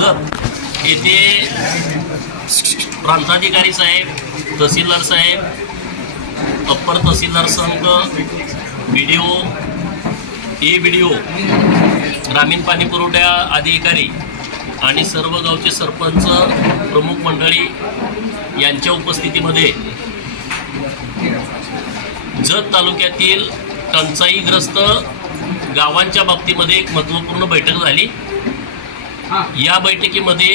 जत येथे प्रांताधिकारी साहेब, तहसीलदार साहेब, अप्पर तहसीलदार संघ, BDO, BDO, ग्रामीण पाणी पुरवठा अधिकारी आणि सर्व गावचे सरपंच प्रमुख मंडळी यांच्या उपस्थितीमध्ये जत तालुक्यातील टंचाईग्रस्त गावांच्या बाबतीमध्ये एक महत्त्वपूर्ण बैठक झाली। या बैठकीमध्ये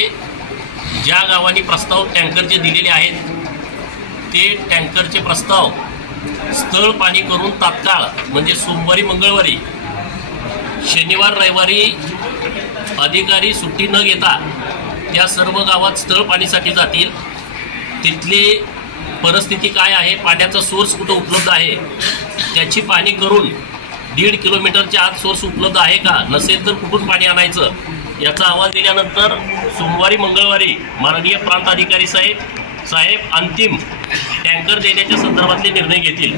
ज्या गावांनी प्रस्ताव टँकरचे दिलेले आहेत ते टँकरचे प्रस्ताव स्थळ पाणी करून तात्काळ म्हणजे सोमवारी मंगळवारी शनिवार रविवारी अधिकारी सुट्टी न घेता त्या सर्व गावात स्थळ पाणीसाठी जातील। तिथली परिस्थिती काय आहे, पाण्याचा सोर्स कुठं उपलब्ध आहे त्याची पाहणी करून 1.5 किलोमीटरच्या आत सोर्स उपलब्ध आहे का, नसेल तर कुठून पाणी आणायचं याचा अहवाल दिल्यानंतर सोमवारी मंगळवारी माननीय प्रांत अधिकारी साहेब अंतिम टँकर देण्याच्या संदर्भातले निर्णय घेतील।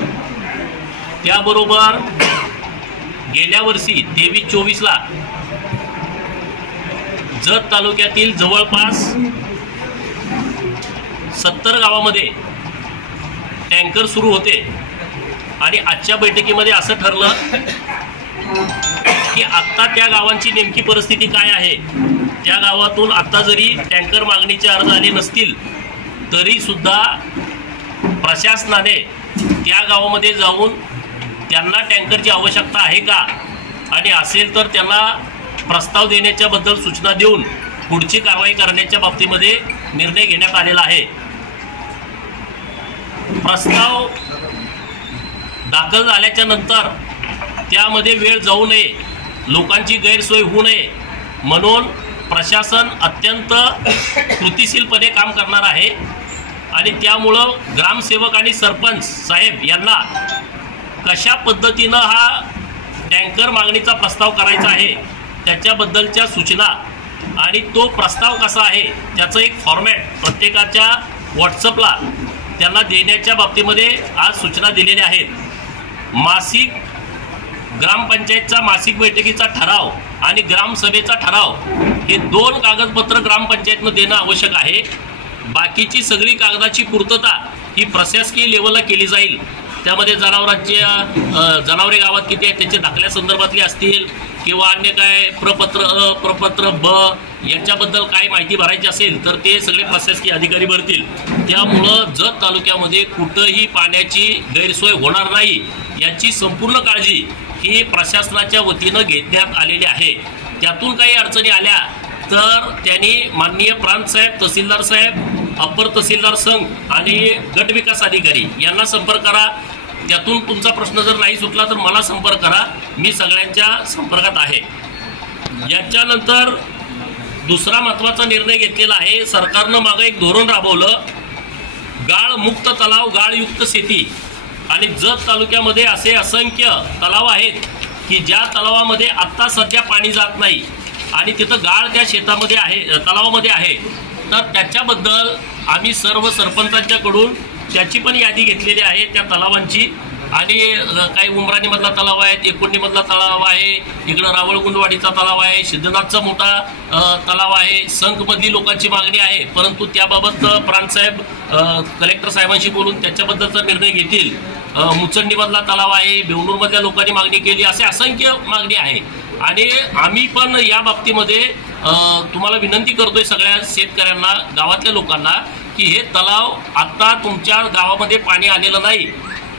त्याबरोबर गेल्या वर्षी 23-24ला जत तालुक्यातील जवळपास 70 गावामध्ये टँकर सुरू होते आणि आजच्या बैठकीमध्ये असं ठरलं की आत्ता त्या गावांची नेमकी परिस्थिती काय आहे, त्या गावातून आता जरी टँकर मागणीचे अर्ज आले नसतील तरी सुद्धा प्रशासनाने त्या गावामध्ये जाऊन त्यांना टँकरची आवश्यकता आहे का आणि असेल तर त्यांना प्रस्ताव देण्याच्या बद्दल सूचना देऊन पुढची कारवाई करण्याच्या बाबतीमध्ये निर्णय घेण्यात आलेला आहे। प्रस्ताव दाखल झाल्याच्या नंतर त्यामध्ये वेळ जाऊ नये, लोकांची गैरसोय होऊ नये म्हणून प्रशासन अत्यंत कृतिशीलपणे काम करणार आहे आणि त्यामुळं ग्रामसेवक आणि सरपंच साहेब यांना कशा पद्धतीनं हा टँकर मागणीचा प्रस्ताव करायचा आहे त्याच्याबद्दलच्या सूचना आणि तो प्रस्ताव कसा आहे त्याचं एक फॉर्मॅट प्रत्येकाच्या व्हॉट्सअपला त्यांना देण्याच्या बाबतीमध्ये आज सूचना दिलेल्या आहेत। मासिक ग्रामपंचायतचा मासिक बैठकीचा ठराव आणि ग्रामसभेचा ठराव हे 2 कागदपत्र ग्रामपंचायतनं देणं आवश्यक आहे। बाकीची सगळी कागदाची पूर्तता ही प्रशासकीय लेवलला केली जाईल। त्यामध्ये जनावरे गावात किती आहेत त्याच्या दाखल्या संदर्भातले असतील किंवा अन्य काय प्रपत्र ब याच्याबद्दल काय माहिती भरायची असेल तर ते सगळे प्रशासकीय अधिकारी भरतील। त्यामुळं जत तालुक्यामध्ये कुठंही पाण्याची गैरसोय होणार नाही याची संपूर्ण काळजी ही प्रशासनाच्या वतीनं घेण्यात आलेली आहे। त्यातून काही अडचणी आल्या तर त्यांनी माननीय प्रांत साहेब, तहसीलदार साहेब, अप्पर तहसीलदार संघ आणि गट विकास अधिकारी यांना संपर्क करा। त्यातून तुमचा प्रश्न जर नाही सुटला तर मला संपर्क करा, मी सगळ्यांच्या संपर्कात आहे। याच्यानंतर दुसरा महत्त्वाचा निर्णय घेतलेला आहे, सरकारनं मागे एक धोरण राबवलं, गाळमुक्त तलाव गाळयुक्त शेती। आणि जत तालुक्यामध्ये असे असंख्य तलाव आहेत की ज्या तलावामध्ये आत्ता सध्या पाणी जात नाही आणि तिथं गाळ त्या शेतामध्ये आहे, तलावामध्ये आहे, तर त्याच्याबद्दल आम्ही सर्व सरपंचांच्याकडून त्याची पण यादी घेतलेली आहे त्या तलावांची। आणि काही उमराणीमधला तलाव आहे, एकुंडीमधला तलाव आहे, इकडं रावळगुंडवाडीचा तलाव आहे, सिद्धनाथचा मोठा तलाव आहे। संघमधली लोकांची मागणी आहे परंतु त्याबाबत प्रांतसाहेब कलेक्टर साहेबांशी बोलून त्याच्याबद्दलचा निर्णय घेतील। मुचंडीमधला तलाव आहे, बेवणूरमधल्या लोकांनी मागणी केली, असे असंख्य मागणी आहे। आणि आम्ही पण या बाबतीमध्ये तुम्हाला विनंती करतोय सगळ्या शेतकऱ्यांना, गावातल्या लोकांना की हे तलाव आत्ता तुमच्या गावामध्ये पाणी आलेलं नाही,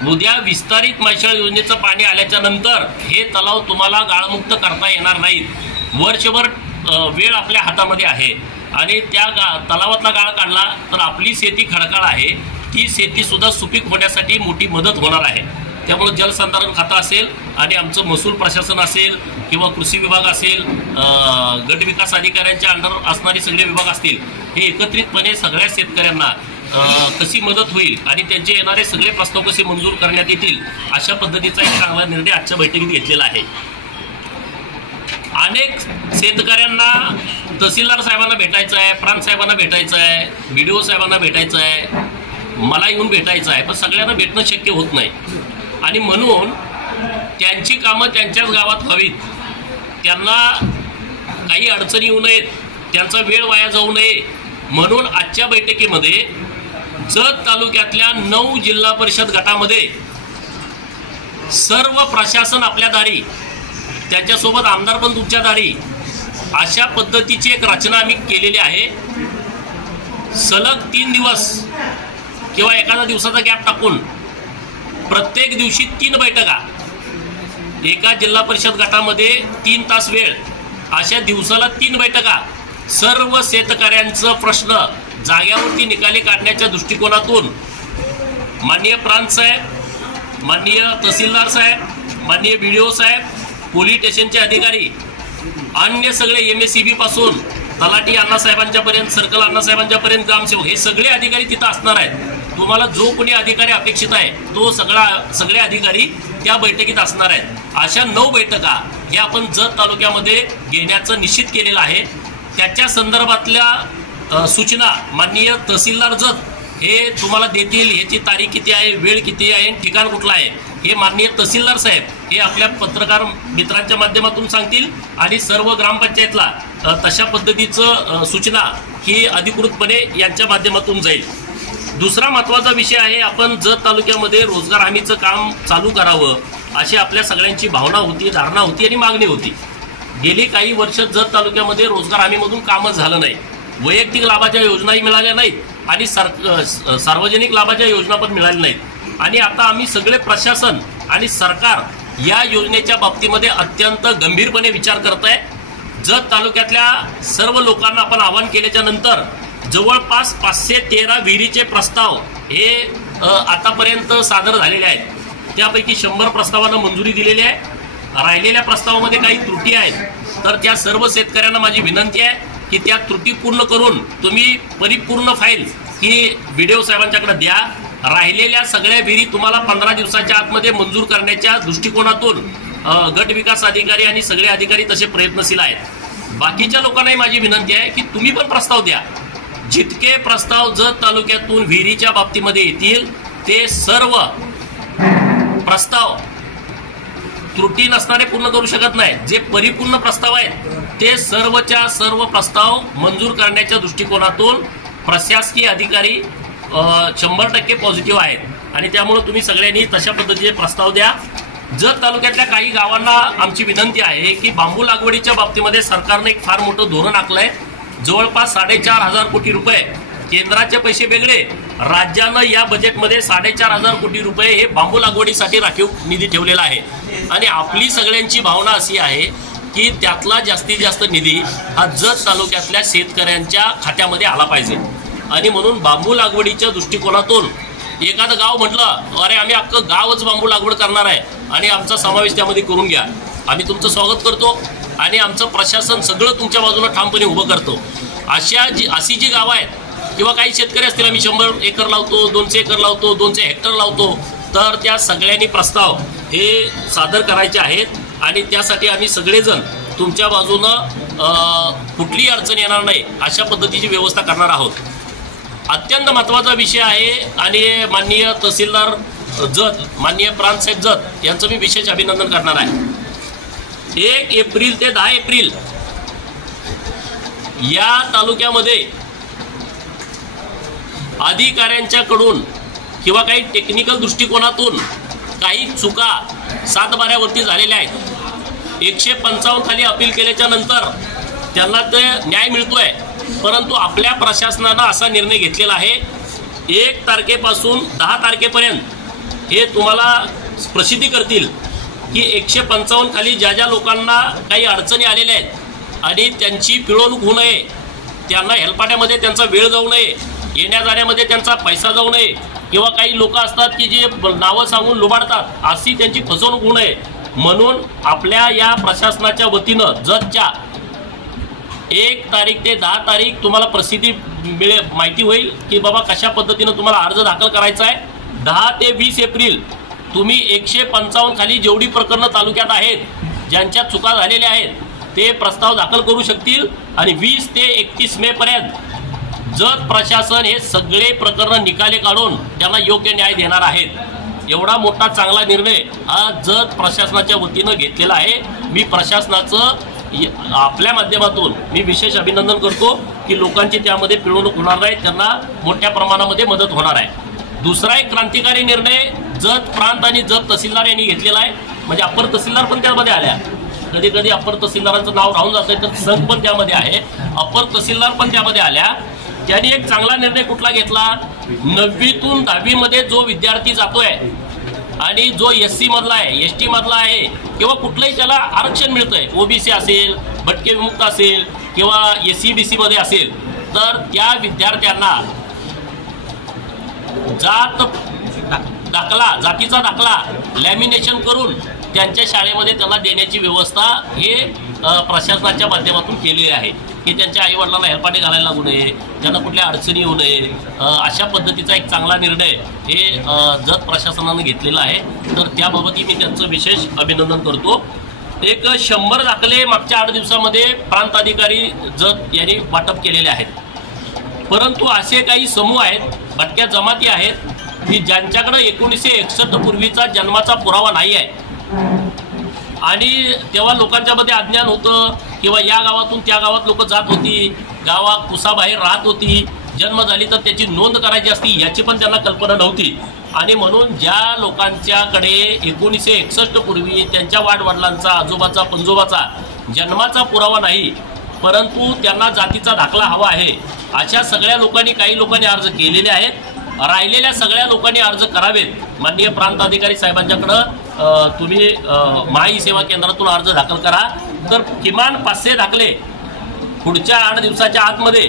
उद्या विस्तारित मैशाळ योजनेचं पाणी आल्याच्या नंतर हे तलाव तुम्हाला गाळमुक्त करता येणार नाहीत। वर्षभर वेळ आपल्या हातामध्ये आहे आणि त्या तलावातला गाळ काढला तर आपली शेती खडकाळ आहे, ती शेतीसुद्धा सुपीक होण्यासाठी मोठी मदत होणार आहे। त्यामुळे जलसंधारण खातं असेल आणि आमचं महसूल प्रशासन असेल किंवा कृषी विभाग असेल, गट विकास अधिकाऱ्यांच्या अंडर असणारे सगळे विभाग असतील, हे एकत्रितपणे सगळ्या शेतकऱ्यांना कशी मदत होईल आणि त्यांचे येणारे सगळे प्रस्ताव कसे मंजूर करण्यात येतील अशा पद्धतीचा एक चांगला निर्णय आजच्या बैठकीत घेतलेला आहे। अनेक शेतकऱ्यांना तहसीलदार साहेबांना भेटायचं आहे, प्रांत साहेबांना भेटायचं आहे, BDO साहेबांना भेटायचं आहे, मला येऊन भेटायचं आहे, पण सगळ्यांना भेटणं शक्य होत नाही आणि म्हणून त्यांची कामं त्यांच्याच गावात व्हावीत, त्यांना काही अडचणी येऊ नयेत त्यांचा वेळ वाया जाऊ नये म्हणून आजच्या बैठकीमध्ये जत तालुक्यातल्या 9 जिल्हा परिषद गटामध्ये सर्व प्रशासन आपल्या दारी, त्याच्यासोबत आमदार पण तुमच्या दारी, अशा पद्धतीची एक रचना आम्ही केलेली आहे। सलग 3 दिवस किंवा एखादा दिवसाचा गॅप टाकून प्रत्येक दिवशी 3 बैठका, एका जिल्हा परिषद गटामध्ये 3 तास वेळ, अशा दिवसाला 3 बैठका, सर्व शेतकऱ्यांचं प्रश्न जाग्यावरती निकाली काढण्याच्या दृष्टिकोनातून माननीय प्रांत साहेब, माननीय तहसीलदार साहेब, माननीय BDO साहेब, पोलीस स्टेशनचे अधिकारी, अन्य सगळे MSCB पासून तलाठी अण्णासाहेबांच्या पर्यंत, सर्कल अण्णासाहेबांच्या पर्यंत, ग्रामसेवक, हे सगळे अधिकारी तिथं असणार आहेत। तुम्हाला जो कोणी अधिकारी अपेक्षित आहे तो सगळे अधिकारी त्या बैठकीत असणार आहेत। अशा 9 बैठका या आपण जत तालुक्यामध्ये घेण्याचं निश्चित केलेलं आहे। त्याच्या संदर्भातल्या सूचना माननीय तहसीलदार जत हे तुम्हाला देतील। ह्याची तारीख किती आहे, वेळ किती आहे, ठिकाण कुठलं आहे, हे माननीय तहसीलदार साहेब हे आपल्या पत्रकार मित्रांच्या माध्यमातून सांगतील आणि सर्व ग्रामपंचायतला तशा पद्धतीचं सूचना ही अधिकृतपणे यांच्या माध्यमातून जाईल। दुसरा महत्त्वाचा विषय आहे, आपण जत तालुक्यामध्ये रोजगार हमीचं काम चालू करावं अशी आपल्या सगळ्यांची भावना होती, धारणा होती आणि मागणी होती। गेली काही वर्ष जत तालुक्यामध्ये रोजगार हमीमधून कामच झालं नाही, वैयक्तिक लाभाच्या योजनाही मिळाल्या नाहीत आणि सार्वजनिक लाभाच्या योजना पण मिळाल्या नाहीत। आणि आता आम्ही सगळे प्रशासन आणि सरकार या योजनेच्या बाबतीमध्ये अत्यंत गंभीरपणे विचार करत आहे। जत तालुक्यातल्या सर्व लोकांना आपण आवाहन केल्याच्या नंतर जवळपास 513 विहिरीचे प्रस्ताव हे आतापर्यंत सादर झालेले आहेत। त्यापैकी 100 प्रस्तावांना मंजुरी दिलेली आहे। राहिलेल्या प्रस्तावामध्ये काही त्रुटी आहेत, तर त्या सर्व शेतकऱ्यांना माझी विनंती आहे की त्या त्रुटी पूर्ण करून तुम्ही परिपूर्ण फाईल ही BDO साहेबांच्याकडे द्या। राहिलेल्या सगळ्या विहिरी तुम्हाला 15 दिवसाच्या आतमध्ये मंजूर करण्याच्या दृष्टिकोनातून गट विकास अधिकारी आणि सगळे अधिकारी तसे प्रयत्नशील आहेत। बाकीच्या लोकांनाही माझी विनंती आहे की तुम्ही पण प्रस्ताव द्या। जितके प्रस्ताव जत तालुक्यातून विहिरीच्या बाबतीमध्ये येतील ते सर्व प्रस्ताव त्रुटी नसणारे पूर्ण करू शकत नाही। जे परिपूर्ण प्रस्ताव आहेत ते सर्वच्या सर्व प्रस्ताव मंजूर करण्याच्या दृष्टिकोनातून प्रशासकीय अधिकारी 100% पॉझिटिव्ह आहेत आणि त्यामुळे तुम्ही सगळ्यांनी तशा पद्धतीचे प्रस्ताव द्या। जत तालुक्यातल्या काही गावांना आमची विनंती आहे की बांबू लागवडीच्या बाबतीमध्ये सरकारने एक फार मोठं धोरण आखलंय। जवळपास 4,500 कोटी रुपये केंद्राचे पैसे वेगळे, राज्यानं या बजेटमध्ये 4,500 कोटी रुपये हे बांबू लागवडीसाठी राखीव निधी ठेवलेला आहे आणि आपली सगळ्यांची भावना अशी आहे की त्यातला जास्तीत जास्त निधी हा जत तालुक्यातल्या शेतकऱ्यांच्या खात्यामध्ये आला पाहिजे। आणि म्हणून बांबू लागवडीच्या दृष्टिकोनातून एखादं गाव म्हटलं अरे आम्ही अख्खं गावच बांबू लागवड करणार आहे आणि आमचा समावेश त्यामध्ये करून घ्या, आम्ही तुमचं स्वागत करतो आणि आमचं प्रशासन सगळं तुमच्या बाजूला ठामपणे उभं करतो। अशी जी गावं आहेत किंवा काही शेतकरी असतील आम्ही 100 एकर लावतो, 200 एकर लावतो, 200 हेक्टर लावतो, तर त्या सगळ्यांनी प्रस्ताव हे सादर करायचे आहेत आणि त्यासाठी आम्ही सगळेजण तुमच्या बाजूनं कुठलीही अडचण येणार नाही अशा पद्धतीची व्यवस्था करणार आहोत। अत्यंत महत्त्वाचा विषय आहे आणि माननीय तहसीलदार जत, माननीय प्रांत साहेब जत यांचं मी विशेष अभिनंदन करणार आहे। 1 एप्रिल ते 10 एप्रिल या तालुक्यामध्ये अधिकाऱ्यांच्याकडून किंवा काही टेक्निकल दृष्टिकोनातून काही चुका 7/12 झालेल्या आहेत। 155 खाली अपील केल्याच्या नंतर त्यांना ते न्याय मिळतोय, परंतु आपल्या प्रशासनानं असा निर्णय घेतलेला आहे 1 तारखेपासून 10 तारखेपर्यंत हे तुम्हाला प्रसिद्धी करतील की 155 खाली ज्या ज्या लोकांना काही अडचणी आलेल्या आहेत आणि त्यांची पिळवणूक होऊ नये, त्यांना हेलपाट्यामध्ये त्यांचा वेळ जाऊ नये, येण्या जाण्यामध्ये त्यांचा पैसा जाऊ नये किंवा काही लोक असतात की जे नावं सांगून लुबाडतात, अशी त्यांची फसवणूक होऊ नये म्हणून आपल्या या प्रशासनाच्या वतीनं जतच्या 1 तारीख ते 10 तारीख तुम्हाला प्रसिद्धी माहिती होईल की बाबा कशा पद्धतीनं तुम्हाला अर्ज दाखल करायचा आहे। 10 ते 20 एप्रिल तुम्ही 155 खाली जेवढी प्रकरणं तालुक्यात आहेत, ज्यांच्या चुका झालेल्या आहेत ते प्रस्ताव दाखल करू शकतील आणि 20 ते 31 मे पर्यंत जत प्रशासन हे सगळे प्रकरण निकाली काढून त्यांना योग्य न्याय देणार आहेत। एवढा मोठा चांगला निर्णय हा जत प्रशासनाच्या वतीनं घेतलेला आहे। मी प्रशासनाचं आपल्या माध्यमातून मी विशेष अभिनंदन करतो की लोकांची त्यामध्ये पिळवणूक होणार नाही, त्यांना मोठ्या प्रमाणामध्ये मदत होणार आहे. दुसरा एक क्रांतिकारी निर्णय जत प्रांत आणि जत तहसीलदार यांनी घेतलेला आहे. म्हणजे अप्पर तहसीलदार पण त्यामध्ये आल्या. कधी कधी अप्पर तहसीलदारांचं नाव राहून जातंय तर संघ पण त्यामध्ये आहे, अप्पर तहसीलदार पण त्यामध्ये आल्या. त्यांनी एक चांगला निर्णय कुठला घेतला, 9वीतून 10वीमध्ये जो विद्यार्थी जातोय आणि जो SC मधला आहे, ST मधला आहे किंवा कुठलंही त्याला आरक्षण मिळतंय, OBC असेल, भटके विमुक्त असेल किंवा SC BC मध्ये असेल, तर त्या विद्यार्थ्यांना जातीचा दाखला लॅमिनेशन करून त्यांच्या शाळेमध्ये त्यांना देण्याची व्यवस्था हे प्रशासनाच्या माध्यमातून केलेली आहे की त्यांच्या आईवडिलांना हेलपाटे घालायला लागू नये, त्यांना कुठल्या अडचणी येऊ नये. अशा पद्धतीचा एक चांगला निर्णय हे जत प्रशासनानं घेतलेला आहे. तर त्याबाबतही मी त्यांचं विशेष अभिनंदन करतो. एक 100 दाखले मागच्या 8 दिवसामध्ये प्रांत अधिकारी जत यांनी वाटप केलेले आहेत. परंतु असे काही समूह आहेत, भटक्या जमाती आहेत की ज्यांच्याकडे 1961 पूर्वीचा जन्माचा पुरावा नाही आहे आणि तेव्हा लोकांच्यामध्ये अज्ञान होतं किंवा या गावातून त्या गावात लोक जात होती, गावात कुसाबाहेर राहत होती, जन्म झाली तर त्याची नोंद करायची असती याची पण त्यांना कल्पना नव्हती. आणि म्हणून ज्या लोकांच्याकडे 1961 पूर्वी त्यांच्या वाडवडिलांचा, आजोबाचा, पणजोबाचा जन्माचा पुरावा नाही परंतु त्यांना जातीचा दाखला हवा आहे, अशा सगळ्या लोकांनी, काही लोकांनी अर्ज केलेले आहेत. राहिलेल्या सगळ्या लोकांनी अर्ज करावेत. माननीय प्रांत अधिकारी साहेबांच्याकडं तुम्ही महाई सेवा केंद्रातून अर्ज दाखल करा. तर किमान 500 दाखले पुढच्या 8 दिवसाच्या आतमध्ये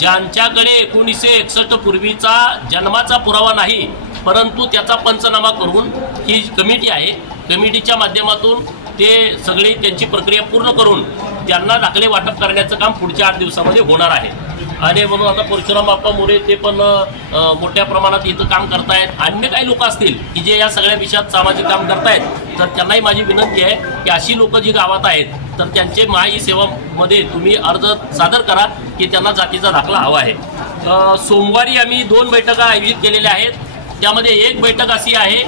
ज्यांच्याकडे 1961 पूर्वीचा जन्माचा पुरावा नाही परंतु त्याचा पंचनामा करून ही कमिटी आहे, कमिटीच्या माध्यमातून ते सगळी त्यांची प्रक्रिया पूर्ण करून त्यांना दाखले वाटप करण्याचं काम पुढच्या 8 दिवसामध्ये होणार आहे. आणि म्हणून आता परशुराम बाप्पा मोरे ते पण मोठ्या प्रमाणात इथं काम करतायत. अन्य काही लोक असतील की जे या सगळ्या विषयात सामाजिक काम करतायत, तर त्यांनाही माझी विनंती आहे की अशी लोक जी गावात आहेत तर त्यांचे महाई सेवामध्ये तुम्ही अर्ज सादर करा की त्यांना जातीचा दाखला हवा आहे. सोमवारी आम्ही 2 बैठका आयोजित केलेल्या आहेत. त्यामध्ये एक बैठक अशी आहे,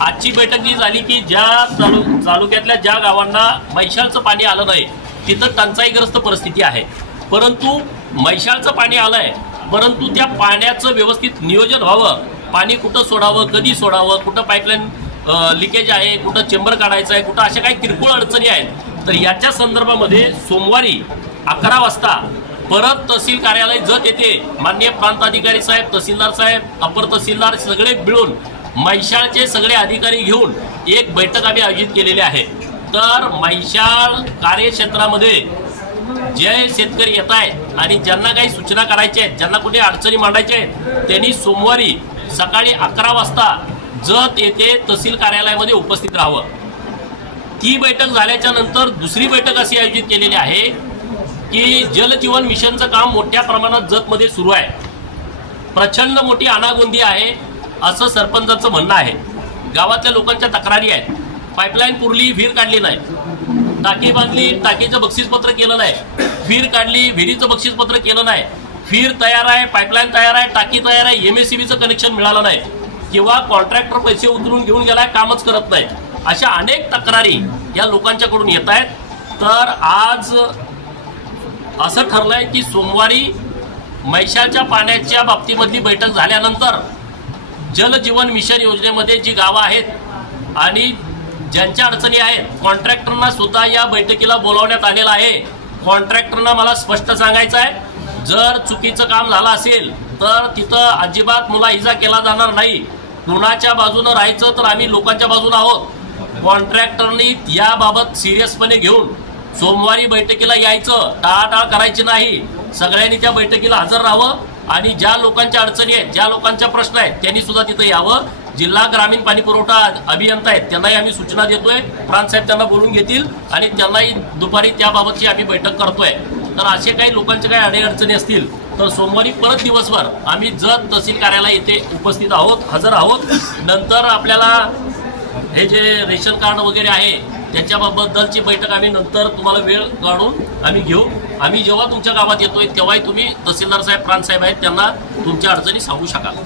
आजची बैठक ही झाली की ज्या तालुक्यातल्या ज्या गावांना मैशाळचं पाणी आलं नाही तिथं टंचाईग्रस्त परिस्थिती आहे, परंतु मैशाळचं पाणी आलंय परंतु त्या पाण्याचं व्यवस्थित नियोजन व्हावं, पाणी कुठं सोडावं, कधी सोडावं, कुठं पाईपलाईन लिकेज आहे, कुठं चेंबर काढायचं आहे, कुठं अशा काही किरकोळ अडचणी आहेत. तर याच्या संदर्भामध्ये सोमवारी 11 वाजता परत तहसील कार्यालय जत येथे माननीय प्रांत अधिकारी साहेब, तहसीलदार साहेब, अपर तहसीलदार सगळे मिळून मैशाळचे सगळे अधिकारी घेऊन एक बैठक आम्ही आयोजित केलेली आहे. तर मैशाळ कार्यक्षेत्रामध्ये जे शेतकरी येत आहेत आणि ज्यांना काही सूचना करायच्या आहेत, ज्यांना कुठे अडचणी मांडायच्या आहेत, त्यांनी सोमवारी सकाळी 11 वाजता जत येथे तहसील कार्यालयामध्ये उपस्थित राहावं. ती बैठक झाल्याच्या नंतर दुसरी बैठक अशी आयोजित केलेली आहे की जलजीवन मिशनचं काम मोठ्या प्रमाणात जतमध्ये सुरू आहे. प्रचंड मोठी अनागोंदी आहे असं सरपंचांचं म्हणणं आहे. गावातल्या लोकांच्या तक्रारी आहेत. पाईपलाईन पुरली, विहीर काढली नाही, टाकी बांधली, टाकीचं बक्षीसपत्र केलं नाही, विहीर काढली, विहिरीचं बक्षीसपत्र केलं नाही, विहीर तयार आहे, पाईपलाईन तयार आहे, टाकी तयार आहे, MSCBचं कनेक्शन मिळालं नाही किंवा कॉन्ट्रॅक्टर पैसे उचलून घेऊन गेलाय, कामच करत नाही. अशा अनेक तक्रारी या लोकांच्याकडून येत आहेत. तर आज असं ठरलंय की सोमवारी मैशाळच्या पाण्याच्या बाबतीमधली बैठक झाल्यानंतर जलजीवन मिशन योजनेमध्ये जी गावं आहेत आणि ज्यांच्या अडचणी आहेत, कॉन्ट्रॅक्टरना सुद्धा या बैठकीला बोलावण्यात आलेलं आहे. कॉन्ट्रॅक्टरना मला स्पष्ट सांगायचं आहे, जर चुकीचं काम झालं असेल तर तिथं अजिबात मुलाहिजा केला जाणार नाही. कुणाच्या बाजूनं राहायचं तर आम्ही लोकांच्या बाजूनं आहोत. कॉन्ट्रॅक्टरनी याबाबत सिरियसपणे घेऊन सोमवारी बैठकीला यायचं, टाळाटाळ करायची नाही. सगळ्यांनी त्या बैठकीला हजर राहावं आणि ज्या लोकांच्या अडचणी आहेत, ज्या लोकांच्या प्रश्न आहेत त्यांनी सुद्धा तिथं यावं. जिल्हा ग्रामीण पाणी पुरवठा अभियंता आहेत त्यांनाही आम्ही सूचना देतोय, प्रांतसाहेब त्यांना बोलून घेतील आणि त्यांनाही दुपारी त्याबाबतची आम्ही बैठक करतोय. तर असे काही लोकांच्या काही अडीअडचणी असतील तर सोमवारी परत दिवसभर आम्ही जत तहसील कार्यालय येथे उपस्थित आहोत, हजर आहोत. नंतर आपल्याला हे जे रेशन कार्ड वगैरे आहे त्याच्याबद्दलची बैठक आम्ही नंतर तुम्हाला वेळ काढून आम्ही घेऊ. आम्ही जेव्हा तुमच्या गावात येतोय तेव्हाही तुम्ही तहसीलदार साहेब, प्रांत साहेब आहेत त्यांना तुमच्या अडचणी सांगू शकाल.